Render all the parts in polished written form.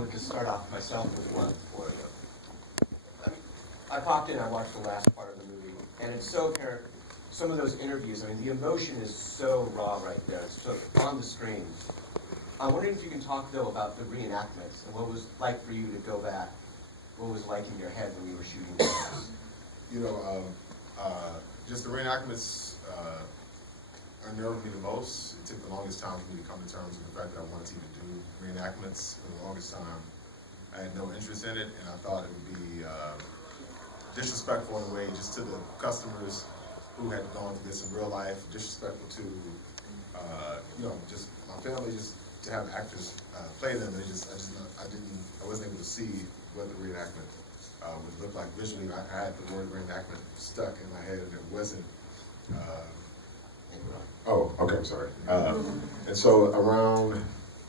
wanted to start off myself with one for you. I popped in, I watched the last part of the movie, and it's so apparent, some of those interviews, I mean, the emotion is so raw right there. It's so on the screen. I'm wondering if you can talk, though, about the reenactments and what it was like for you to go back, what it was like in your head when you were shooting those. You know, just the reenactments unnerved me the most. It took the longest time for me to come to terms with the fact that I wanted to even do reenactments. For the longest time, I had no interest in it, and I thought it would be disrespectful in a way just to the customers who had gone through this in real life, disrespectful to, you know, just my family, just to have actors play them. I wasn't able to see what the reenactment would look like visually. I had the word reenactment stuck in my head, and it wasn't. Oh, okay, I'm sorry. And so around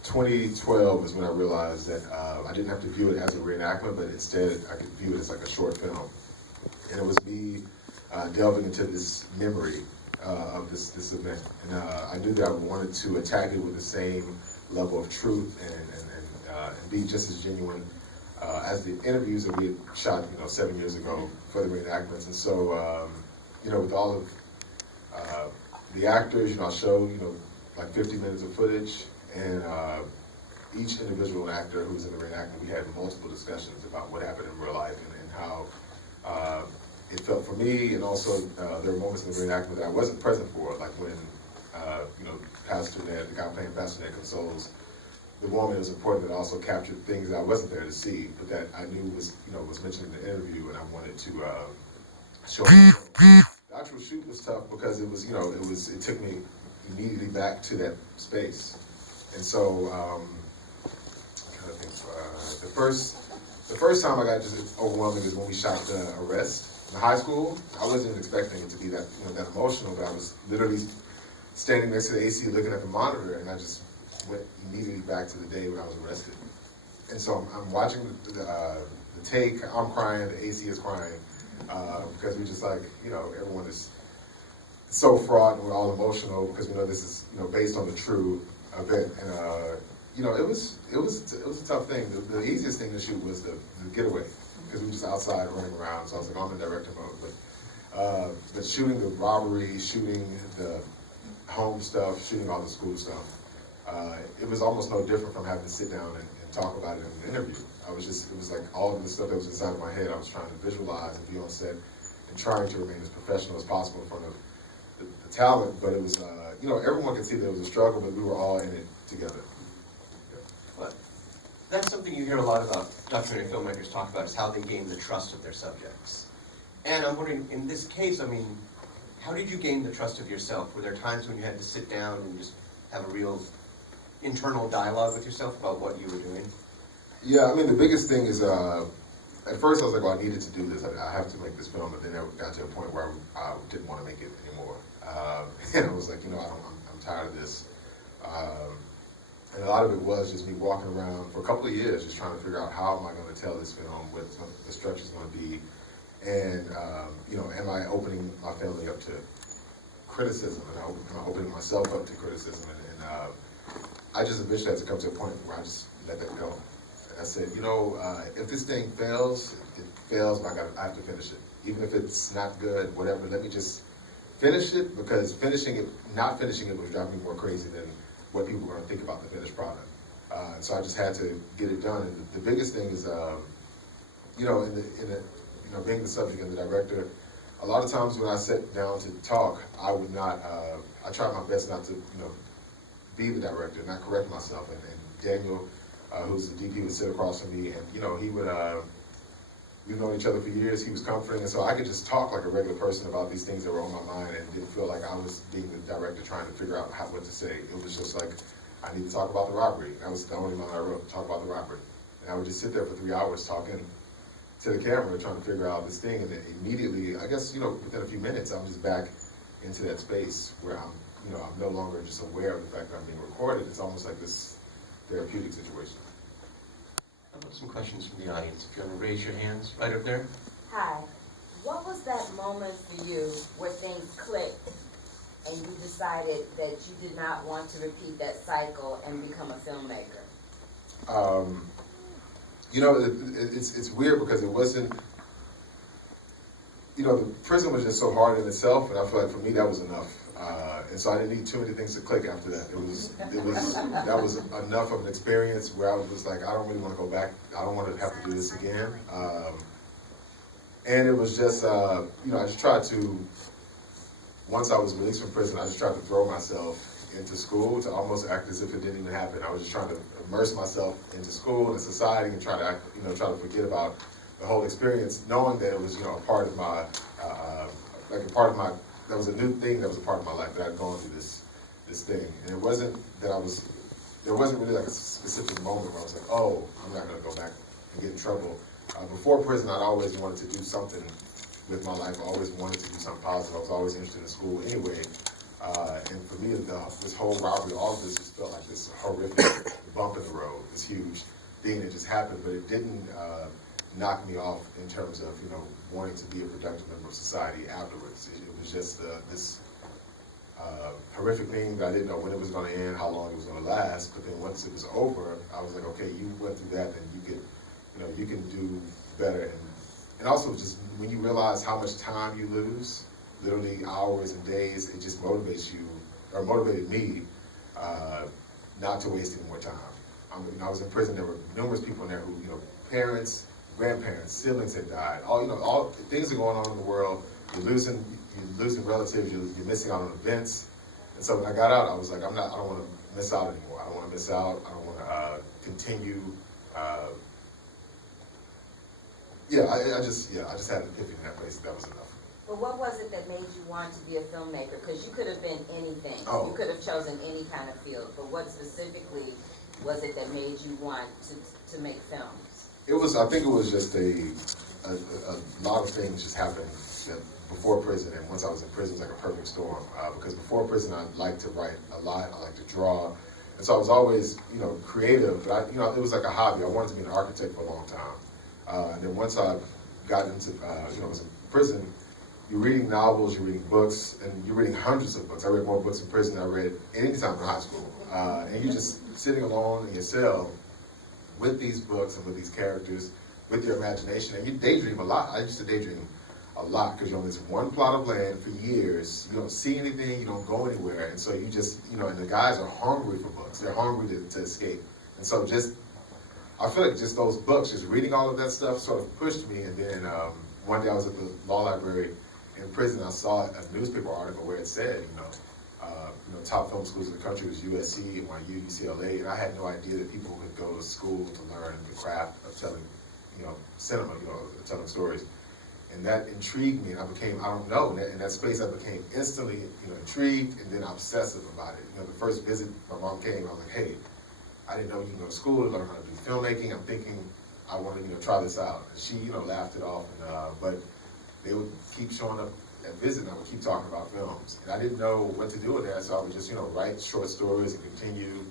2012 is when I realized that I didn't have to view it as a reenactment, but instead I could view it as like a short film. And it was me delving into this memory of this event. And I knew that I wanted to attack it with the same level of truth and be just as genuine as the interviews that we had shot, 7 years ago for the reenactments. And so, with all of the actors, I'll show, like 50 minutes of footage, and each individual actor who was in the reenactment, we had multiple discussions about what happened in real life and how it felt for me, and also there were moments in the reenactment that I wasn't present for, like when, Pastor Ned, the guy playing Pastor Ned consoles the woman. It was important that I also captured things that I wasn't there to see, but that I knew was mentioned in the interview, and I wanted to show. The actual shoot was tough because it took me immediately back to that space, and so I'm trying to think. The first time I got just overwhelming is when we shot the arrest in high school. I wasn't even expecting it to be that that emotional, but I was literally standing next to the AC looking at the monitor, and I just went immediately back to the day when I was arrested. And so I'm watching the take, I'm crying, the AC is crying, because we're just like, everyone is so fraught and we're all emotional because we know this is, based on the true event. And, it was a tough thing. The easiest thing to shoot was the getaway, because we were just outside running around. So I was like, I'm in director mode. But shooting the robbery, shooting the home stuff, shooting all the school stuff, it was almost no different from having to sit down and talk about it in an interview. It was like all of the stuff that was inside of my head, I was trying to visualize and be on set and trying to remain as professional as possible in front of the talent, but it was, everyone could see there was a struggle, but we were all in it together. But that's something you hear a lot about documentary filmmakers talk about, is how they gain the trust of their subjects. And I'm wondering, in this case, how did you gain the trust of yourself? Were there times when you had to sit down and just have a real internal dialogue with yourself about what you were doing? Yeah, the biggest thing is, at first I was like, well, I needed to do this. I have to make this film, but then I got to a point where I didn't want to make it anymore. And I was like, I'm tired of this. And a lot of it was just me walking around for a couple of years, just trying to figure out how am I going to tell this film, what the structure's going to be, and am I opening my family up to criticism, and am I opening myself up to criticism, and I just eventually had to come to a point where I just let that go. And I said, if this thing fails, it fails, but I have to finish it. Even if it's not good, whatever, let me just finish it, because not finishing it would drive me more crazy than what people were going to think about the finished product. So I just had to get it done. And the biggest thing is, being the subject and the director, a lot of times when I sat down to talk, I would not, I tried my best not to, be the director, not correct myself. And Daniel, who's the DP, would sit across from me, and, he would, we've known each other for years, he was comforting, and so I could just talk like a regular person about these things that were on my mind, and didn't feel like I was being the director trying to figure out what to say. It was just like, I need to talk about the robbery. That was the only line I wrote, talk about the robbery. And I would just sit there for 3 hours talking to the camera, trying to figure out this thing, and then immediately, I guess, within a few minutes, I'm just back into that space where I'm no longer just aware of the fact that I'm being recorded. It's almost like this therapeutic situation. How about some questions from the audience? If you want to raise your hands right up there. Hi. What was that moment for you where things clicked and you decided that you did not want to repeat that cycle and become a filmmaker? You know, it's weird because it wasn't, you know, the prison was just so hard in itself, and I feel like for me that was enough. And so I didn't need too many things to click after that. That was enough of an experience where I was just like, I don't really want to go back. I don't want to have to do this again. And it was just, you know, I just tried to, once I was released from prison, I just tried to throw myself into school to almost act as if it didn't even happen. I was just trying to immerse myself into school and society and try to act, you know, try to forget about the whole experience, knowing that it was, you know, a part of my, like a part of my, that was a new thing that was a part of my life, that I'd gone through this thing. And it wasn't that there wasn't really like a specific moment where I was like, oh, I'm not gonna go back and get in trouble. Before prison, I'd always wanted to do something with my life. I always wanted to do something positive. I was always interested in school anyway. And for me, this whole robbery, all of this just felt like this horrific bump in the road, this huge thing that just happened, but it didn't knock me off in terms of, you know, wanting to be a productive member of society afterwards. It was just this horrific thing that I didn't know when it was going to end, how long it was going to last. But then once it was over, I was like, okay, you went through that, then you could, you know, you can do better. And also just when you realize how much time you lose, literally hours and days, it just motivates you, or motivated me, not to waste any more time. When I was in prison, there were numerous people in there who, you know, parents, grandparents, siblings had died. All, you know, all things are going on in the world. You're losing relatives. You're missing out on events. And so when I got out, I was like, I don't want to miss out anymore. I don't want to miss out. I don't want to continue. I just had an epiphany in that place. That was enough. But what was it that made you want to be a filmmaker? Because you could have been anything. Oh. You could have chosen any kind of field. But what specifically was it that made you want to make films? I think it was just a lot of things just happened before prison, and once I was in prison, it was like a perfect storm. Because before prison, I liked to write a lot, I liked to draw, and so I was always, you know, creative. But it was like a hobby. I wanted to be an architect for a long time. And then once I got into, you know, I was in prison, you're reading novels, you're reading books, and you're reading hundreds of books. I read more books in prison than I read any time in high school. And you're just sitting alone in your cell with these books and with these characters, with your imagination, and you daydream a lot. I used to daydream a lot because you're on this one plot of land for years. You don't see anything, you don't go anywhere, and so you just, you know, and the guys are hungry for books. They're hungry to escape. And so I feel like just those books, just reading all of that stuff sort of pushed me. And then one day I was at the law library in prison. I saw a newspaper article where it said, you know, top film schools in the country was USC, NYU, UCLA, and I had no idea that people could go to school to learn the craft of telling, you know, cinema, you know, telling stories. And that intrigued me, and I became, I don't know, in that space I became instantly, you know, intrigued and then obsessive about it. You know, the first visit my mom came, I was like, hey, I didn't know you can go to school to learn how to do filmmaking. I'm thinking I want to, you know, try this out. And she, you know, laughed it off, but they would keep showing up at visit, and I would keep talking about films. And I didn't know what to do with that, so I would just, you know, write short stories and continue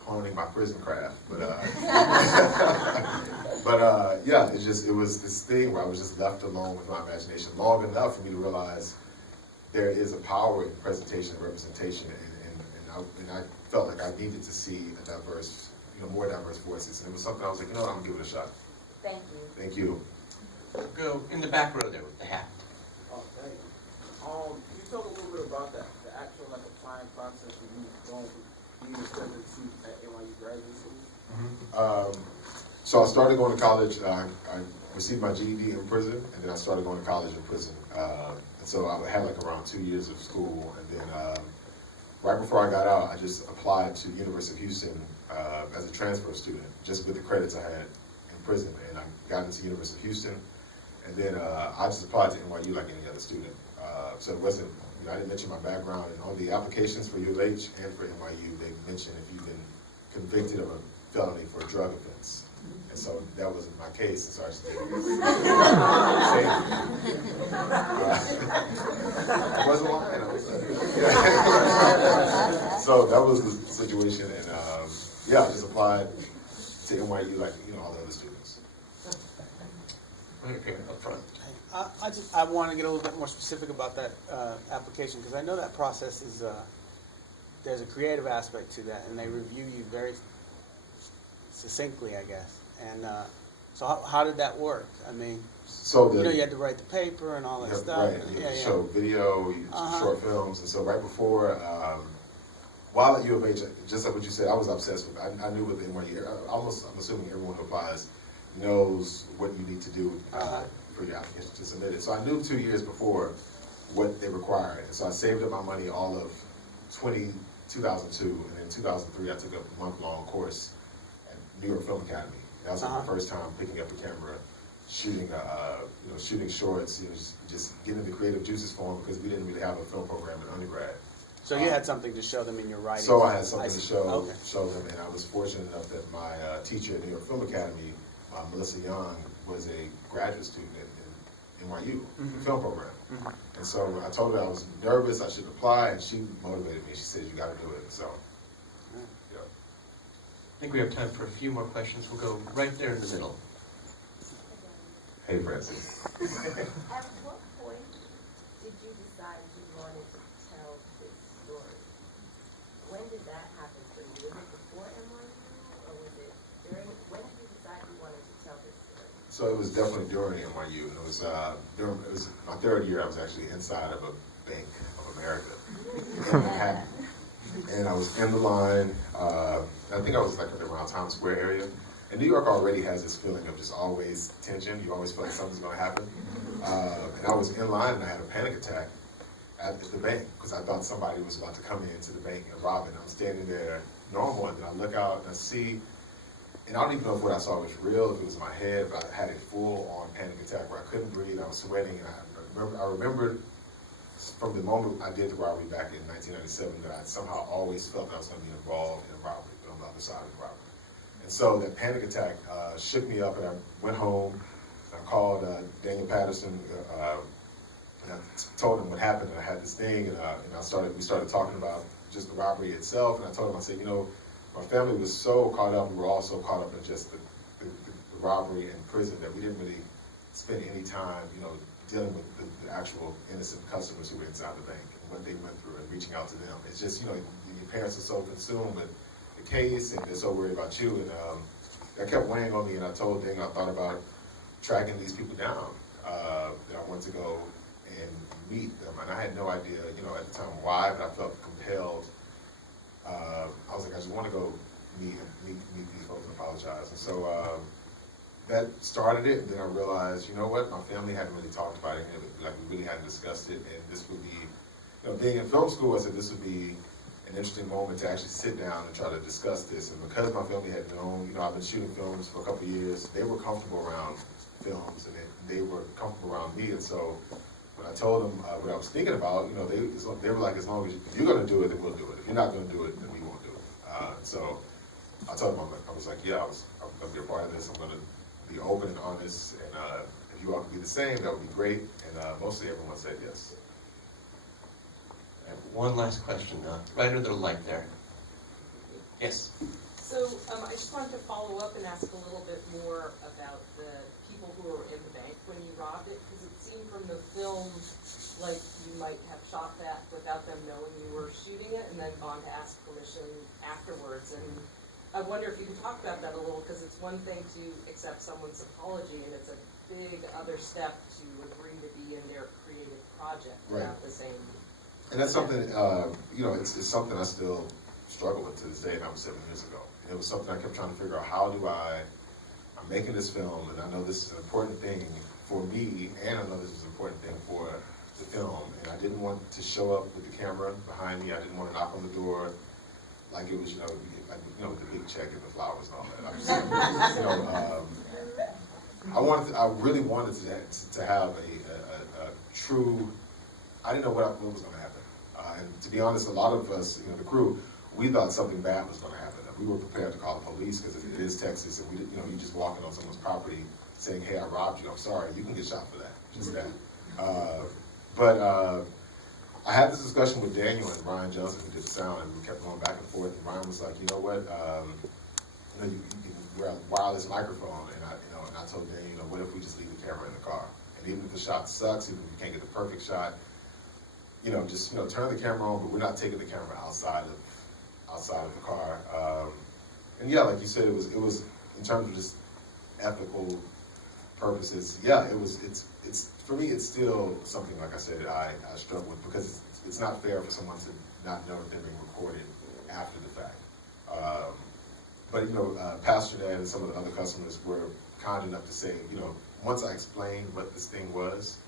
honing my prison craft. But yeah, it was this thing where I was just left alone with my imagination long enough for me to realize there is a power in presentation and representation, and I felt like I needed to see a diverse, you know, more diverse voices. And it was something I was like, you know what, I'm gonna give it a shot. Thank you. Thank you. Go in the back row there with the hat. Oh, thank you. Can you talk a little bit about that, the actual like applying process of you going from being accepted to at NYU graduate school? So I started going to college. I received my GED in prison, and then I started going to college in prison. And so I had like around 2 years of school, and then right before I got out, I just applied to the University of Houston as a transfer student, just with the credits I had in prison, and I got into the University of Houston. And then I just applied to NYU like any other student. So it wasn't, you know, I didn't mention my background. And on the applications for U of H and for NYU, they mentioned if you've been convicted of a felony for a drug offense. And so that wasn't my case, and so I just did it. I wasn't lying. So that was the situation, and yeah, I just applied to NYU like, you know, all the other students. Okay, up front. I want to get a little bit more specific about that application, because I know that process is, there's a creative aspect to that, and they review you very succinctly, I guess. And so how did that work? I mean, So you had to write the paper and all that stuff. Right, you show video, short films, and so right before, while at U of H, just like what you said, I was obsessed with. I knew what the NYU. I'm assuming everyone who applies knows what you need to do for your application to submit it. So I knew 2 years before what they required, and so I saved up my money all of 2002, and in 2003 I took a month-long course at New York Film Academy. That was like my first time picking up a camera, shooting, shooting shorts, just getting the creative juices flowing because we didn't really have a film program in undergrad. So you had something to show them in your writing. So I had something to show Okay. them, and I was fortunate enough that my teacher at New York Film Academy, Melissa Young, was a graduate student in NYU film program. And so I told her I was nervous, I should apply, and she motivated me. She said, "You got to do it." So, I think we have time for a few more questions. We'll go right there in the middle. Hey, Francis. At what point did you decide you wanted to tell this story? When did that happen for you? Was it before NYU, or was it during? When did you decide you wanted to tell this story? So it was definitely during NYU, and it was my third year. I was actually inside of a Bank of America in Manhattan, and I was in the line. I think I was like around Times Square area. And New York already has this feeling of just always tension. You always feel like something's going to happen. And I was in line and I had a panic attack at the bank because I thought somebody was about to come into the bank and rob it. I'm standing there normal, and then I look out and I see, and I don't even know if what I saw was real, if it was in my head, but I had a full-on panic attack where I couldn't breathe. I was sweating, and I remembered from the moment I did the robbery back in 1997 that I somehow always felt that I was going to be involved in a robbery on the other side of the robbery. And so that panic attack shook me up, and I went home. I called Daniel Patterson, and I told him what happened. And I had this thing, and we started talking about just the robbery itself. And I told him, I said, my family was so caught up. We were all so caught up in just the robbery and prison that we didn't really spend any time, dealing with the actual innocent customers who were inside the bank and what they went through and reaching out to them. It's just, your parents are so consumed with the case and they're so worried about you. And that kept weighing on me, and I told Daniel I thought about tracking these people down, that I wanted to go and meet them. And I had no idea, at the time why, but I felt compelled. I was like, I just want to go meet these folks and apologize. And so that started it, and then I realized, my family hadn't really talked about it, like we really hadn't discussed it, and this would be, being in film school, I said this would be an interesting moment to actually sit down and try to discuss this. And because my family had known, I've been shooting films for a couple of years, they were comfortable around films, and they were comfortable around me. And so when I told them what I was thinking about, they were like, as long as you're going to do it, then we'll do it. If you're not going to do it, then we won't do it. So I told them, I was like, yeah, I'm going to be a part of this. I'm going to be open and honest, and if you all could be the same, that would be great. And mostly everyone said yes. I have one last question, right under the light there. Yes. So I just wanted to follow up and ask a little bit more about the people who were in the bank when you robbed it, because it seemed from the film like you might have shot that without them knowing you were shooting it and then gone to ask permission afterwards. And I wonder if you can talk about that a little, because it's one thing to accept someone's apology, and it's a big other step to agree to be in their creative project without the same. And that's something, it's something I still struggle with to this day, and that was 7 years ago. And it was something I kept trying to figure out, I'm making this film, and I know this is an important thing for me, and I know this is an important thing for the film, and I didn't want to show up with the camera behind me. I didn't want to knock on the door like it was, with the big check and the flowers and all that. I really wanted to have a true. I didn't know what was going to happen, and to be honest, a lot of us, the crew, we thought something bad was going to happen. We were prepared to call the police because it is Texas, and we didn't, you just walking on someone's property saying, "Hey, I robbed you. I'm sorry." You can get shot for that. Just that. But I had this discussion with Daniel and Brian Johnson, who did the sound, and we kept going back and forth. And Brian was like, "You know what? You can wear a wireless microphone." And I told Daniel, "What if we just leave the camera in the car? And even if the shot sucks, even if you can't get the perfect shot, just turn the camera on, but we're not taking the camera outside of the car." And yeah, like you said, it was in terms of just ethical purposes, yeah, it's for me, it's still something, like I said, I struggle with, because it's not fair for someone to not know that they're being recorded after the fact. But Pastor Dan and some of the other customers were kind enough to say, once I explained what this thing was,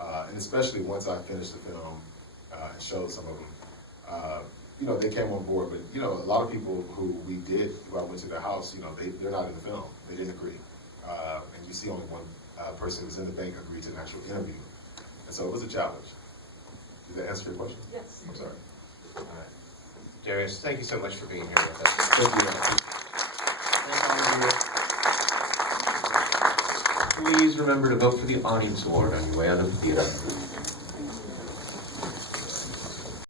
and especially once I finished the film and showed some of them, they came on board. But a lot of people who I went to their house, they're not in the film. They didn't agree, and you see only one person who was in the bank agreed to an actual interview, and so it was a challenge. Did that answer your question? Yes. I'm sorry. All right. Darius, thank you so much for being here with us. Thank you. Please remember to vote for the Audience Award on your way out of the theater.